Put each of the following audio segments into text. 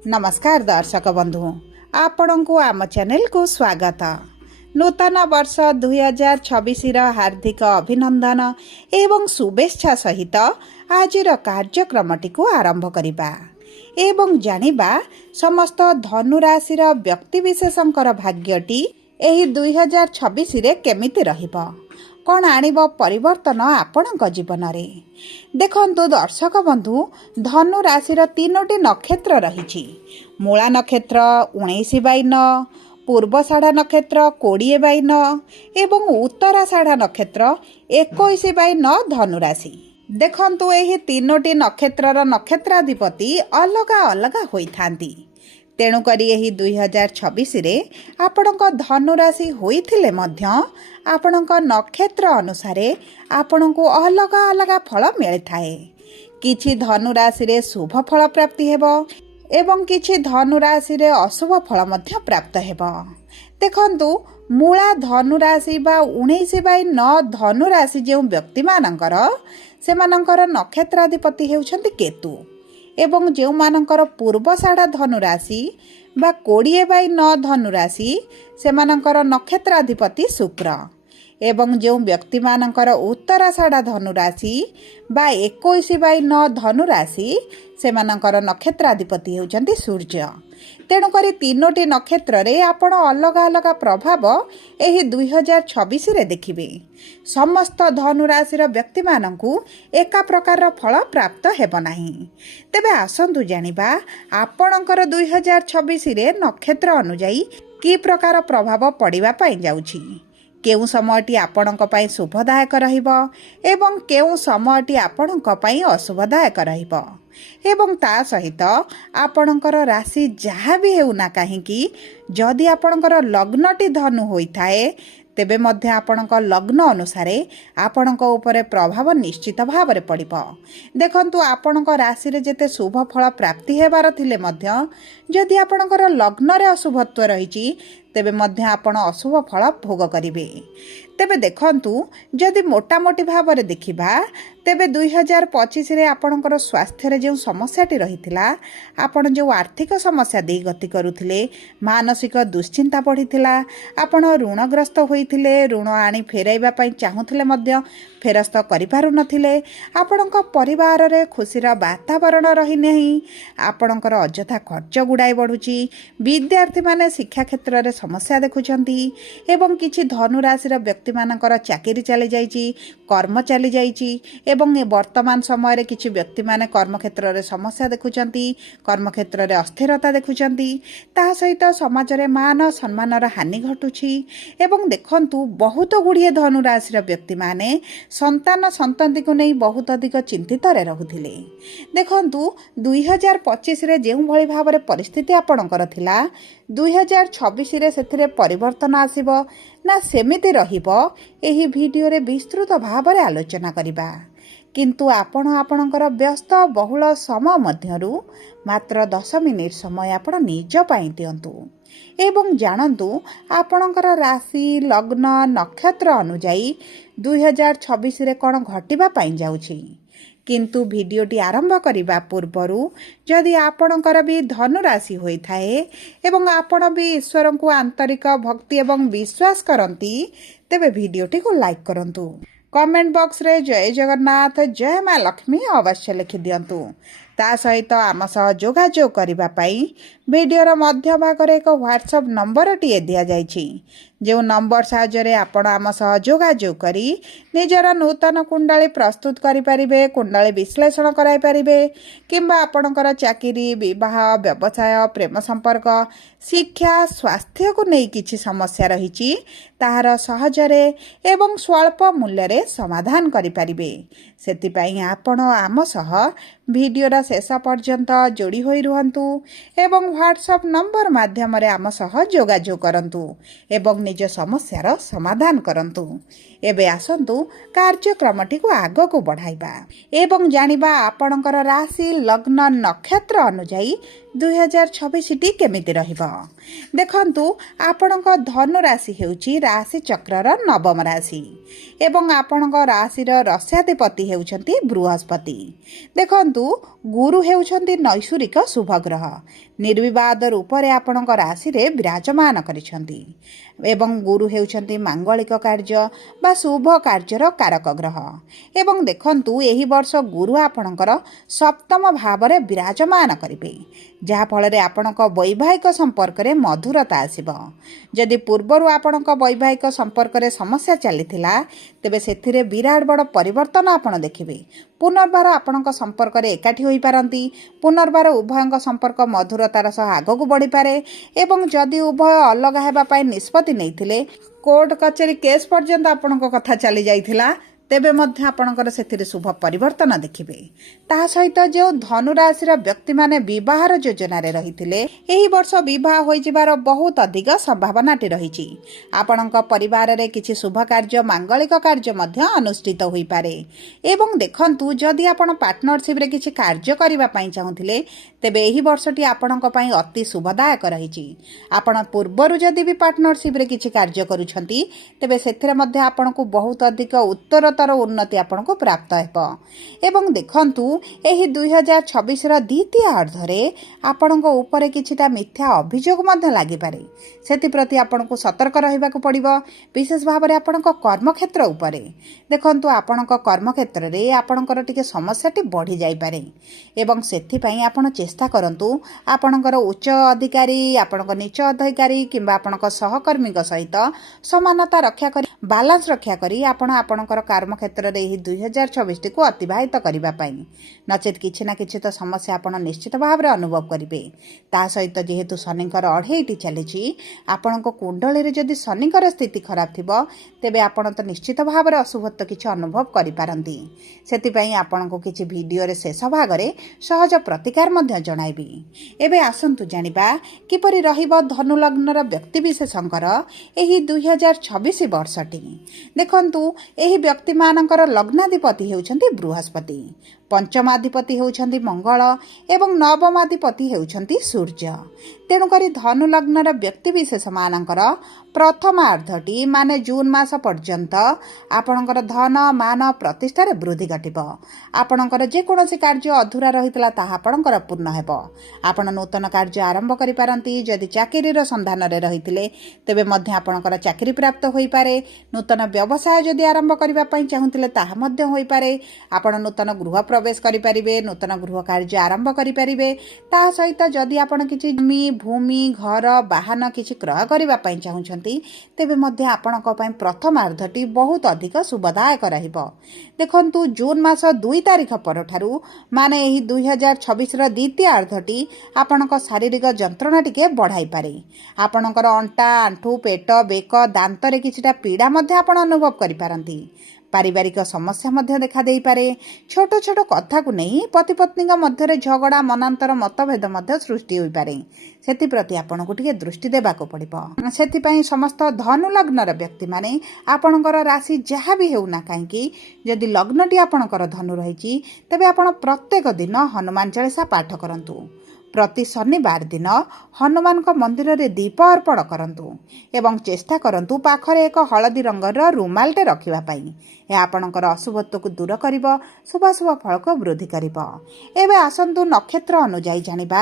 नमस्कार दर्शक बंधु आपण को आम चैनल को स्वागत। नूतन वर्ष 2026 हार्दिक अभिनंदन एवं शुभेच्छा सहित आज कार्यक्रमटी को आरंभ करिबा एवं जानिबा समस्त धनुराशि व्यक्तिविशेषंकर भाग्यटी एही 2026 रे केमिति रहिबो, कौन आणिब परिवर्तन आपणक जीवन रे। देखंतु दर्शक बंधु, धनु राशि तीनोटी नक्षत्र रही। मूला नक्षत्र 19/9, पूर्वषाढ़ा नक्षत्र 20/9 एवं उत्तराषाढ़ा नक्षत्र 21/9 धनु राशि। देखंतु एही तीनोटी नक्षत्रर नक्षत्राधिपति अलग अलग होइथांती। तेणुकरी यही 2026 रे आपणक धनुराशि होइथिले मध्य आपणक नक्षत्र अनुसारे आपणको अलग अलग फल मिलिथाए। किछि धनुराशि रे शुभ फल प्राप्ति हेबो एवं किछि धनुराशि रे अशुभ फल मध्य प्राप्त हेबो। देखंतु मूला धनुराशि बा 19/9 धनुराशि जो व्यक्ति मानकर सेमानकर नक्षत्राधिपति हेउछन्ति केतु एवं जो मानकर पूर्वषाढ़ा धनुराशि बा 20/9 धनुराशि सेमानकर नक्षत्राधिपति शुक्र एवं जो व्यक्ति मानकर उत्तराषाढ़ा धनुराशि बा 21/9 धनुराशि सेमानकर नक्षत्राधिपति हेउचंती सूर्य। तेणुकरी तीनोटी नक्षत्र रे आपण अलग अलग प्रभाव एही 2026 रे देखिबे। समस्त धनुराशि व्यक्ति मानकु एका प्रकार फल प्राप्त हेब नाही। तेबे आसंतु जानिबा आपणकर 2026 रे नक्षत्र अनुଯାयी की प्रकार प्रभाव पड़िबा पई जाउछि। केउ समयटी आपणक पई शुभदायक रहिबो एवं केउ समयटी आपणक पई अशुभदायक रहिबो एवं ता सहित आपणकर राशि जहाँ भी हेउना काहींकी जदि आपणकर लग्नटी धनु होइथाए तेबे मध्य आपणक लग्न अनुसारे आपणक उपरे प्रभाव निश्चित भाव रे पड़िबो। देखंतु आपणक राशि रे जेते शुभ फल प्राप्ति हेबार थिले मध्य जदि आपणकर लग्न रे अशुभत्व रहिछि तेबे मध्य आपण अशुभ फल भोग करिवे। तेबे देखंतु जदि मोटामोटी भाव रे देखिबा तेबे 2025 रे आपणकर स्वास्थ्य रे जो समस्याटी रहिथिला, आपण जो आर्थिक समस्या दे गति करुथिले, मानसिक दुश्चिंता पड़िथिला, आपण ऋणग्रस्त होइथिले, ऋण आनी फेराइबा पई चाहुथिले मध्य फेरस्त करि पारु नथिले, आपणक परिवार रे खुशीर वातावरण रहि नहीं, आपणकर अजथा खर्च गुडाई बढ़ुची, विद्यार्थी माने शिक्षा क्षेत्र रे समस्या देखुछंती एवं किछि धनुराशि व्यक्ति मानकर चाकरी चली जाइछि, कर्म चली जाइछि एवं वर्तमान समय रे किछि व्यक्ति माने कर्म क्षेत्र रे समस्या देखुछंती, कर्म क्षेत्र रे अस्थिरता देखुछंती, ता सहित समाज रे मान सम्मान र हानि घटुछि एवं देखंतु बहुत गुड़िए धनुराशि व्यक्ति माने संतान संतति को नहीं बहुत अधिक चिंतित रे रहुथिले। देखंतु 2025 रे जेउ भली भाव रे परिस्थिति आपणकर थिला 2026 रे सेथिरे परिवर्तन आसीबो ना सेमिति रहिबो, एही वीडियो रे विस्तृत भाव रे आलोचना करिबा। किंतु आपण आपणकर व्यस्त बहुल समय मध्यरु मात्र 10 मिनिट समय आपण निज पाई दियंतु एवं जानंतु आपणकर राशि लग्न नक्षत्र अनुଯାयी 2026 रे कोन घटिबा पाई जाउछि। किंतु वीडियोटी आरंभ करिबा पूर्वरु जदि आपणकर भी धनुराशि होई थाए एवं आपण भी ईश्वर को आंतरिक भक्ति एवं विश्वास करंती तेबे वीडियोटी को लाइक करंतु। कमेंट बॉक्स रे जय जगन्नाथ जय मां लक्ष्मी अवश्य लिखि दियंतु। ता सहित आम सह जोगाजोग करिबा पई वीडियोर मध्य भाग रे एक व्हाट्सएप नंबर टिए दिया जाइछि। जो नंबर साहाय्य आपण आम सह जोगाजोग करी निजर नूतन कुंडली प्रस्तुत करि परिबे, कुंडली विश्लेषण कराई परिबे किंबा आपणकर चाकरी विवाह व्यवसाय प्रेम संपर्क शिक्षा स्वास्थ्य को नहीं किछि समस्या रहिछि ताहार सहजरे एवं स्वल्प मूल्य रे समाधान करि परिबे। सेतिपई आपण आम सह वीडियोर शेष पर्यंत जोड़ी होई रुहंतु एवं व्हाट्सएप नंबर माध्यम रे आम सह जोगाजोग करंतु एवं निज समस्यार समाधान करंतु। एबे आसंतु कार्यक्रमटी को आग को बढ़ाइबा एवं जानिबा आपणकर राशि लग्न नक्षत्र अनुଯାयी 2026ଟି କେମିତି ରହିବ। ଦେଖନ୍ତୁ, ଆପଣଙ୍କ ଧନୁ ରାଶି ହେଉଛି ରାଶି ଚକ୍ରର ନବମ ରାଶି ଏବଂ ଆପଣଙ୍କ ରାଶିର ରସ୍ୟାଧିପତି ହେଉଛନ୍ତି ବୃହସ୍ପତି। ଦେଖନ୍ତୁ, ଗୁରୁ ହେଉଛନ୍ତି ନୈଶ୍ୱରିକ ଶୁଭଗ୍ରହ। ନିର୍ବିବାଦ ରୂପରେ ଆପଣଙ୍କ ରାଶିରେ ବିରାଜମାନ କରିଛନ୍ତି ଏବଂ ଗୁରୁ ହେଉଛନ୍ତି ମାଙ୍ଗଳିକ କାର୍ଯ୍ୟ ବା ଶୁଭ କାର୍ଯ୍ୟର କାରକ ଗ୍ରହ। ଏବଂ ଦେଖନ୍ତୁ, ଏହି ବର୍ଷ ଗୁରୁ ଆପଣଙ୍କର ସପ୍ତମ ଭାବରେ ବିରାଜମାନ କରିବେ, ଯାହାଫଳରେ ଆପଣଙ୍କ ବୈବାହିକ ସମ୍ପର୍କରେ ମଧୁରତା ଆସିବ। ଯଦି ପୂର୍ବରୁ ଆପଣଙ୍କ ବୈବାହିକ ସମ୍ପର୍କରେ ସମସ୍ୟା ଚାଲିଥିଲା, ତେବେ ସେଥିରେ ବିରାଟ ବଡ଼ ପରିବର୍ତ୍ତନ ଆପଣ ଦେଖିବେ। ପୁନର୍ବାର ଆପଣଙ୍କ ସମ୍ପର୍କରେ ଏକାଠି ହୋଇପାରନ୍ତି। ପୁନର୍ବାର ଉଭୟଙ୍କ ସମ୍ପର୍କ ମଧୁରତାର ସହ ଆଗକୁ ବଢ଼ିପାରେ ଏବଂ ଯଦି ଉଭୟ ଅଲଗା ହେବା ପାଇଁ ନିଷ୍ପତ୍ତି ନେଇଥିଲେ, କୋର୍ଟ କଚେରୀ କେସ୍ ପର୍ଯ୍ୟନ୍ତ ଆପଣଙ୍କ କଥା ଚାଲି ଯାଇଥିଲା, ତେବେ ମଧ୍ୟ ଆପଣଙ୍କର ସେଥିରେ ଶୁଭ ପରିବର୍ତ୍ତନ ଦେଖିବେ। ତାହା ସହିତ ଯେଉଁ ଧନୁରାଶିର ବ୍ୟକ୍ତିମାନେ ବିବାହର ଯୋଜନାରେ ରହିଥିଲେ, ଏହି ବର୍ଷ ବିବାହ ହୋଇଯିବାର ବହୁତ ଅଧିକ ସମ୍ଭାବନାଟି ରହିଛି। ଆପଣଙ୍କ ପରିବାରରେ କିଛି ଶୁଭ କାର୍ଯ୍ୟ, ମାଙ୍ଗଳିକ କାର୍ଯ୍ୟ ମଧ୍ୟ ଅନୁଷ୍ଠିତ ହୋଇପାରେ। ଏବଂ ଦେଖନ୍ତୁ, ଯଦି ଆପଣ ପାର୍ଟନରସିପ୍ରେ କିଛି କାର୍ଯ୍ୟ କରିବା ପାଇଁ ଚାହୁଁଥିଲେ, ତେବେ ଏହି ବର୍ଷଟି ଆପଣଙ୍କ ପାଇଁ ଅତି ଶୁଭଦାୟକ ରହିଛି। ଆପଣ ପୂର୍ବରୁ ଯଦି ବି ପାର୍ଟନରସିପ୍ରେ କିଛି କାର୍ଯ୍ୟ କରୁଛନ୍ତି, ତେବେ ସେଥିରେ ମଧ୍ୟ ଆପଣଙ୍କୁ ବହୁତ ଅଧିକ ଉତ୍ତରତର ଉନ୍ନତି ଆପଣଙ୍କୁ ପ୍ରାପ୍ତ ହେବ। ଏବଂ ଦେଖନ୍ତୁ, ଏହି 2026ର ଦ୍ୱିତୀୟ ଅର୍ଦ୍ଧରେ ଆପଣଙ୍କ ଉପରେ କିଛିଟା ମିଥ୍ୟା ଅଭିଯୋଗ ମଧ୍ୟ ଲାଗିପାରେ। ସେଥିପ୍ରତି ଆପଣଙ୍କୁ ସତର୍କ ରହିବାକୁ ପଡ଼ିବ, ବିଶେଷ ଭାବରେ ଆପଣଙ୍କ କର୍ମକ୍ଷେତ୍ର ଉପରେ। ଦେଖନ୍ତୁ, ଆପଣଙ୍କ କର୍ମକ୍ଷେତ୍ରରେ ଆପଣଙ୍କର ଟିକେ ସମସ୍ୟାଟି ବଢ଼ିଯାଇପାରେ ଏବଂ ସେଥିପାଇଁ ଆପଣ ଚେଷ୍ଟା କରନ୍ତୁ ଆପଣଙ୍କର ଉଚ୍ଚ ଅଧିକାରୀ, ଆପଣଙ୍କ ନିଚ ଅଧିକାରୀ କିମ୍ବା ଆପଣଙ୍କ ସହକର୍ମୀଙ୍କ ସହିତ ସମାନତା ରକ୍ଷା କରି, ବାଲାନ୍ସ ରକ୍ଷା କରି ଆପଣ ଆପଣଙ୍କର କର୍ମକ୍ଷେତ୍ରରେ ଏହି 2026ଟିକୁ ଅତିବାହିତ କରିବା ପାଇଁ। ନଚେତ୍ କିଛି ନା କିଛି ତ ସମସ୍ୟା ଆପଣ ନିଶ୍ଚିତ ଭାବରେ ଅନୁଭବ କରିବେ। ତା ସହିତ ଯେହେତୁ ଶନିଙ୍କର 28ଟି ଚାଲିଛି, ଆପଣଙ୍କ କୁଣ୍ଡଳୀରେ ଯଦି ଶନିଙ୍କର ସ୍ଥିତି ଖରାପ ଥିବ, ତେବେ ଆପଣ ତ ନିଶ୍ଚିତ ଭାବରେ ଅଶୁଭତ୍ୱ କିଛି ଅନୁଭବ କରିପାରନ୍ତି। ସେଥିପାଇଁ ଆପଣଙ୍କୁ କିଛି ଭିଡ଼ିଓରେ ଶେଷ ଭାଗରେ ସହଜ ପ୍ରତିକାର ମଧ୍ୟ ଜଣାଇବି। ଏବେ ଆସନ୍ତୁ ଜାଣିବା କିପରି ରହିବ ଧନୁଲଗ୍ନର ବ୍ୟକ୍ତିବିଶେଷଙ୍କର ଏହି 2026 ବର୍ଷଟି। ଦେଖନ୍ତୁ, ଏହି ବ୍ୟକ୍ତିମାନଙ୍କର ଲଗ୍ନାଧିପତି ହେଉଛନ୍ତି ବୃହସ୍ପତି, ପଞ୍ଚମାଧିପତି ହେଉଛନ୍ତି ମଙ୍ଗଳ ଏବଂ ନବମାଧିପତି ହେଉଛନ୍ତି ସୂର୍ଯ୍ୟ। ତେଣୁକରି ଧନୁଲଗ୍ନର ବ୍ୟକ୍ତିବିଶେଷମାନଙ୍କର ପ୍ରଥମାର୍ଦ୍ଧଟି ମାନେ ଜୁନ୍ ମାସ ପର୍ଯ୍ୟନ୍ତ ଆପଣଙ୍କର ଧନ, ମାନ, ପ୍ରତିଷ୍ଠାରେ ବୃଦ୍ଧି ଘଟିବ। ଆପଣଙ୍କର ଯେକୌଣସି କାର୍ଯ୍ୟ ଅଧୁରା ରହିଥିଲା ତାହା ଆପଣଙ୍କର ପୂର୍ଣ୍ଣ ହେବ। ଆପଣ ନୂତନ କାର୍ଯ୍ୟ ଆରମ୍ଭ କରିପାରନ୍ତି। ଯଦି ଚାକିରିର ସନ୍ଧାନରେ ରହିଥିଲେ, ତେବେ ମଧ୍ୟ ଆପଣଙ୍କର ଚାକିରି ପ୍ରାପ୍ତ ହୋଇପାରେ। ନୂତନ ବ୍ୟବସାୟ ଯଦି ଆରମ୍ଭ କରିବା ପାଇଁ ଚାହୁଁଥିଲେ, ତାହା ମଧ୍ୟ ହୋଇପାରେ। ଆପଣ ନୂତନ ଗୃହ ପ୍ରବେଶ କରିପାରିବେ, ନୂତନ ଗୃହ କାର୍ଯ୍ୟ ଆରମ୍ଭ କରିପାରିବେ। ତା ସହିତ ଯଦି ଆପଣ କିଛି ଜମି, ଭୂମି, ଘର, ବାହନ କିଛି କ୍ରୟ କରିବା ପାଇଁ ଚାହୁଁଛନ୍ତି, ତେବେ ମଧ୍ୟ ଆପଣଙ୍କ ପାଇଁ ପ୍ରଥମାର୍ଦ୍ଧଟି ବହୁତ ଅଧିକ ଶୁଭଦାୟକ ରହିବ। ଦେଖନ୍ତୁ, ଜୁନ୍ ମାସ 2 ତାରିଖ ପରଠାରୁ ମାନେ ଏହି 2026ର ଦ୍ୱିତୀୟ ଅର୍ଦ୍ଧଟି ଆପଣଙ୍କ ଶାରୀରିକ ଯନ୍ତ୍ରଣା ଟିକେ ବଢ଼ାଇପାରେ। ଆପଣଙ୍କର ଅଣ୍ଟା, ଆଣ୍ଠୁ, ପେଟ, ବେକ, ଦାନ୍ତରେ କିଛିଟା ପୀଡ଼ା ମଧ୍ୟ ଆପଣ ଅନୁଭବ କରିପାରନ୍ତି। ପାରିବାରିକ ସମସ୍ୟା ମଧ୍ୟ ଦେଖାଦେଇପାରେ। ଛୋଟ ଛୋଟ କଥାକୁ ନେଇ ପତି ପତ୍ନୀଙ୍କ ମଧ୍ୟରେ ଝଗଡ଼ା, ମନାନ୍ତର, ମତଭେଦ ମଧ୍ୟ ସୃଷ୍ଟି ହୋଇପାରେ। ସେଥିପ୍ରତି ଆପଣଙ୍କୁ ଟିକେ ଦୃଷ୍ଟି ଦେବାକୁ ପଡ଼ିବ। ସେଥିପାଇଁ ସମସ୍ତ ଧନୁଲଗ୍ନର ବ୍ୟକ୍ତିମାନେ ଆପଣଙ୍କର ରାଶି ଯାହା ବି ହେଉନା କାହିଁକି, ଯଦି ଲଗ୍ନଟି ଆପଣଙ୍କର ଧନୁ ରହିଛି, ତେବେ ଆପଣ ପ୍ରତ୍ୟେକ ଦିନ ହନୁମାନ ଚାଳିଶା ପାଠ କରନ୍ତୁ। ପ୍ରତି ଶନିବାର ଦିନ ହନୁମାନଙ୍କ ମନ୍ଦିରରେ ଦୀପ ଅର୍ପଣ କରନ୍ତୁ ଏବଂ ଚେଷ୍ଟା କରନ୍ତୁ ପାଖରେ ଏକ ହଳଦୀ ରଙ୍ଗର ରୁମାଲଟେ ରଖିବା ପାଇଁ। ଏହା ଆପଣଙ୍କର ଅଶୁଭତ୍ୱକୁ ଦୂର କରିବ, ଶୁଭାଶୁଭ ଫଳକୁ ବୃଦ୍ଧି କରିବ। ଏବେ ଆସନ୍ତୁ ନକ୍ଷତ୍ର ଅନୁଯାୟୀ ଜାଣିବା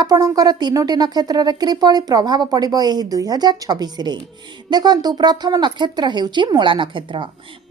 ଆପଣଙ୍କର 3ଟି ନକ୍ଷତ୍ରରେ କିପରି ପ୍ରଭାବ ପଡ଼ିବ ଏହି 2026ରେ। ଦେଖନ୍ତୁ, ପ୍ରଥମ ନକ୍ଷତ୍ର ହେଉଛି ମୂଳା ନକ୍ଷତ୍ର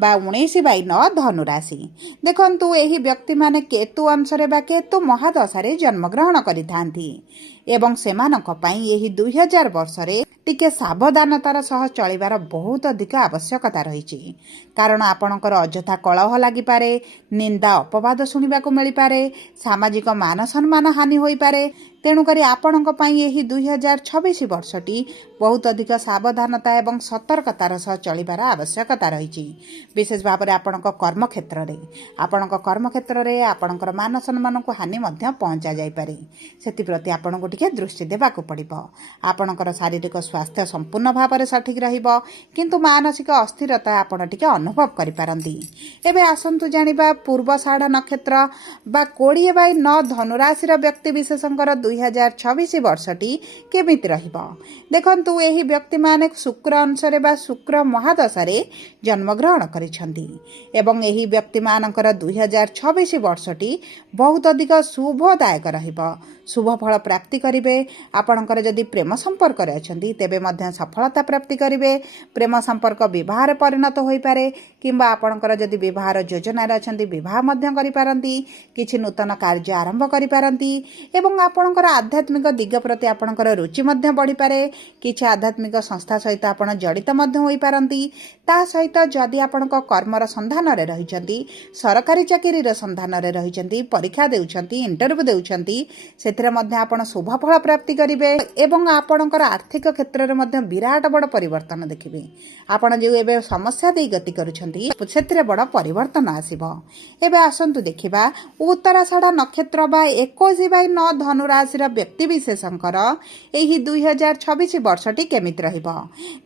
ବା 19/9 ଧନୁରାଶି। ଦେଖନ୍ତୁ, ଏହି ବ୍ୟକ୍ତିମାନେ କେତୁ ଅଂଶରେ ବା କେତୁ ମହାଦଶାରେ ଜନ୍ମଗ୍ରହଣ କରିଥାନ୍ତି ଏବଂ ସେମାନଙ୍କ ପାଇଁ ଏହି 2000 ବର୍ଷରେ ଟିକେ ସାବଧାନତାର ସହ ଚଳିବାର ବହୁତ ଅଧିକ ଆବଶ୍ୟକତା ରହିଛି। କାରଣ ଆପଣଙ୍କର ଅଯଥା କଳହ ଲାଗିପାରେ, ନିନ୍ଦା ଅପବାଦ ଶୁଣିବାକୁ ମିଳିପାରେ, ସାମାଜିକ ମାନ ସମ୍ମାନ ହାନି ହୋଇପାରେ। ତେଣୁକରି ଆପଣଙ୍କ ପାଇଁ ଏହି 2026 ବର୍ଷଟି ବହୁତ ଅଧିକ ସାବଧାନତା ଏବଂ ସତର୍କତାର ସହ ଚଳିବାର ଆବଶ୍ୟକତା ରହିଛି। ବିଶେଷ ଭାବରେ ଆପଣଙ୍କ କର୍ମକ୍ଷେତ୍ରରେ ଆପଣଙ୍କର ମାନ ସମ୍ମାନକୁ ହାନି ମଧ୍ୟ ପହଞ୍ଚା ଯାଇପାରେ। ସେଥିପ୍ରତି ଆପଣଙ୍କୁ ଟିକେ ଦୃଷ୍ଟି ଦେବାକୁ ପଡ଼ିବ। ଆପଣଙ୍କର ଶାରୀରିକ ସ୍ୱାସ୍ଥ୍ୟ ସମ୍ପୂର୍ଣ୍ଣ ଭାବରେ ସଠିକ୍ ରହିବ, କିନ୍ତୁ ମାନସିକ ଅସ୍ଥିରତା ଆପଣ ଟିକେ ଅନୁଭବ କରିପାରନ୍ତି। ଏବେ ଆସନ୍ତୁ ଜାଣିବା ପୂର୍ବଷାଢ଼ ନକ୍ଷତ୍ର ବା 20/9 ଧନୁରାଶିର ବ୍ୟକ୍ତିବିଶେଷଙ୍କର 2026 ବର୍ଷଟି କେମିତି ରହିବ। ଦେଖନ୍ତୁ, ଏହି ବ୍ୟକ୍ତିମାନେ ଶୁକ୍ର ଅଂଶରେ ବା ଶୁକ୍ର ମହାଦଶାରେ ଜନ୍ମଗ୍ରହଣ କରିଛନ୍ତି ଏବଂ ଏହି ବ୍ୟକ୍ତିମାନଙ୍କର 2026 ବର୍ଷଟି ବହୁତ ଅଧିକ ଶୁଭଦାୟକ ରହିବ। ଶୁଭ ଫଳ ପ୍ରାପ୍ତି କରିବେ। ଆପଣଙ୍କର ଯଦି ପ୍ରେମ ସମ୍ପର୍କରେ ଅଛନ୍ତି ତେବେ ମଧ୍ୟ ସଫଳତା ପ୍ରାପ୍ତି କରିବେ। ପ୍ରେମ ସମ୍ପର୍କ ବିବାହରେ ପରିଣତ ହୋଇପାରେ କିମ୍ବା ଆପଣଙ୍କର ଯଦି ବିବାହର ଯୋଜନାରେ ଅଛନ୍ତି ବିବାହ ମଧ୍ୟ କରିପାରନ୍ତି। କିଛି ନୂତନ କାର୍ଯ୍ୟ ଆରମ୍ଭ କରିପାରନ୍ତି ଏବଂ ଆପଣଙ୍କର ଆଧ୍ୟାତ୍ମିକ ଦିଗ ପ୍ରତି ଆପଣଙ୍କର ରୁଚି ମଧ୍ୟ ବଢ଼ିପାରେ। କିଛି ଆଧ୍ୟାତ୍ମିକ ସଂସ୍ଥା ସହିତ ଆପଣ ଜଡ଼ିତ ମଧ୍ୟ ହୋଇପାରନ୍ତି। ତା ସହିତ ଯଦି ଆପଣଙ୍କ କର୍ମର ସନ୍ଧାନରେ ରହିଛନ୍ତି, ସରକାରୀ ଚାକିରିର ସନ୍ଧାନରେ ରହିଛନ୍ତି, ପରୀକ୍ଷା ଦେଉଛନ୍ତି, ଇଣ୍ଟରଭ୍ୟୁ ଦେଉଛନ୍ତି, ସେଥିରେ ମଧ୍ୟ ଆପଣ ଶୁଭ ଫଳ ପ୍ରାପ୍ତି କରିବେ ଏବଂ ଆପଣଙ୍କର ଆର୍ଥିକ କ୍ଷେତ୍ରରେ ମଧ୍ୟ ବିରାଟ ବଡ଼ ପରିବର୍ତ୍ତନ ଦେଖିବେ। ଆପଣ ଯେଉଁ ଏବେ ସମସ୍ୟା ଦେଇ ଗତି କରୁଛନ୍ତି ସେଥିରେ ବଡ଼ ପରିବର୍ତ୍ତନ ଆସିବ। ଏବେ ଆସନ୍ତୁ ଦେଖିବା ଉତ୍ତରାଷାଢ଼ ନକ୍ଷତ୍ର ବା 21/9 ଧନୁ ରାଶିର ବ୍ୟକ୍ତିବିଶେଷଙ୍କର ଏହି 2026 ବର୍ଷଟି କେମିତି ରହିବ।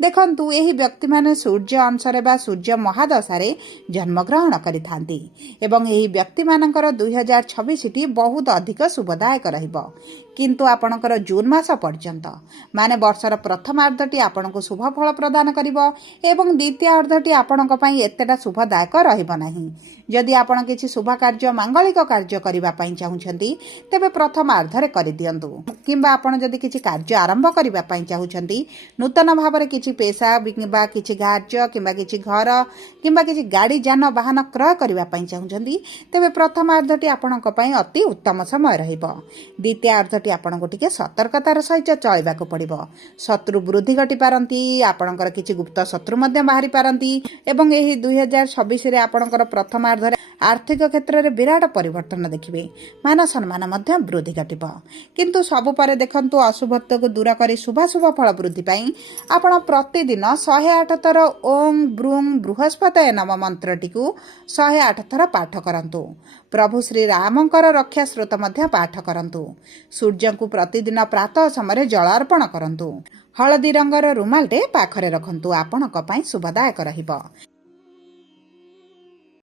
ଦେଖନ୍ତୁ, ଏହି ବ୍ୟକ୍ତିମାନେ ସୂର୍ଯ୍ୟ ଅଂଶରେ ବା ସୂର୍ଯ୍ୟ ମହାଦଶାରେ ଜନ୍ମଗ୍ରହଣ କରିଥାନ୍ତି ଏବଂ ଏହି ବ୍ୟକ୍ତିମାନଙ୍କର 2026ଟି ବହୁତ ଅଧିକ ଶୁଭଦାୟକ ରହିବ। କିନ୍ତୁ ଆପଣଙ୍କର ଜୁନ୍ ମାସ ପର୍ଯ୍ୟନ୍ତ ମାନେ ବର୍ଷର ପ୍ରଥମାର୍ଦ୍ଧଟି ଆପଣଙ୍କୁ ଶୁଭ ଫଳ ପ୍ରଦାନ କରିବ ଏବଂ ଦ୍ୱିତୀୟାର୍ଦ୍ଧଟି ଆପଣଙ୍କ ପାଇଁ ଏତେଟା ଶୁଭଦାୟକ ରହିବ ନାହିଁ। ଯଦି ଆପଣ କିଛି ଶୁଭ କାର୍ଯ୍ୟ ମାଙ୍ଗଳିକ କାର୍ଯ୍ୟ କରିବା ପାଇଁ ଚାହୁଁଛନ୍ତି ତେବେ ପ୍ରଥମାର୍ଦ୍ଧରେ କରିଦିଅନ୍ତୁ କିମ୍ବା ଆପଣ ଯଦି କିଛି କାର୍ଯ୍ୟ ଆରମ୍ଭ କରିବା ପାଇଁ ଚାହୁଁଛନ୍ତି, ନୂତନ ଭାବରେ କିଛି ପେସା କିମ୍ବା କିଛି କାର୍ଯ୍ୟ କିମ୍ବା କିଛି ଘର କିମ୍ବା କିଛି ଗାଡ଼ି ଯାନବାହନ କ୍ରୟ କରିବା ପାଇଁ ଚାହୁଁଛନ୍ତି ତେବେ ପ୍ରଥମାର୍ଦ୍ଧଟି ଆପଣଙ୍କ ପାଇଁ ଅତି ଉତ୍ତମ ସମୟ ରହିବ। ଦ୍ୱିତୀୟାର୍ଦ୍ଧଟି ଆପଣଙ୍କୁ ଟିକେ ସତର୍କତାର ସହିତ ଚଳିବାକୁ ପଡ଼ିବ। ଶତ୍ରୁ ବୃଦ୍ଧି ଘଟିପାରନ୍ତି, ଆପଣଙ୍କର କିଛି ଗୁପ୍ତ ଶତ୍ରୁ ମଧ୍ୟ ବାହାରି ପାରନ୍ତି ଏବଂ ଏହି 2026ରେ ଆପଣଙ୍କର ପ୍ରଥମାର୍ଦ୍ଧରେ ଆର୍ଥିକ କ୍ଷେତ୍ରରେ ବିରାଟ ପରିବର୍ତ୍ତନ ଦେଖିବେ। ମାନ ସମ୍ମାନ ମଧ୍ୟ ବୃଦ୍ଧି ଘଟିବ। କିନ୍ତୁ ସବୁ ପରେ ଦେଖନ୍ତୁ, ଅଶୁଭତ୍ୱକୁ ଦୂର କରି ଶୁଭାଶୁଭ ଫଳ ବୃଦ୍ଧି ପାଇଁ ଆପଣ ପ୍ରତିଦିନ 108 ଥର ଓଂ ବ୍ରୁଂ ବୃହସ୍ପତୟ ନମ ମନ୍ତ୍ରଟିକୁ 108 ଥର ପାଠ କରନ୍ତୁ। ପ୍ରଭୁ ଶ୍ରୀରାମଙ୍କର ରକ୍ଷା ସ୍ରୋତ ମଧ୍ୟ ପାଠ କରନ୍ତୁ। ସୂର୍ଯ୍ୟଙ୍କୁ ପ୍ରତିଦିନ ପ୍ରାତଃ ସମୟରେ ଜଳ ଅର୍ପଣ କରନ୍ତୁ। ହଳଦୀ ରଙ୍ଗର ରୁମାଲଟେ ପାଖରେ ରଖନ୍ତୁ। ଆପଣଙ୍କ ପାଇଁ ଶୁଭଦାୟକ ରହିବ।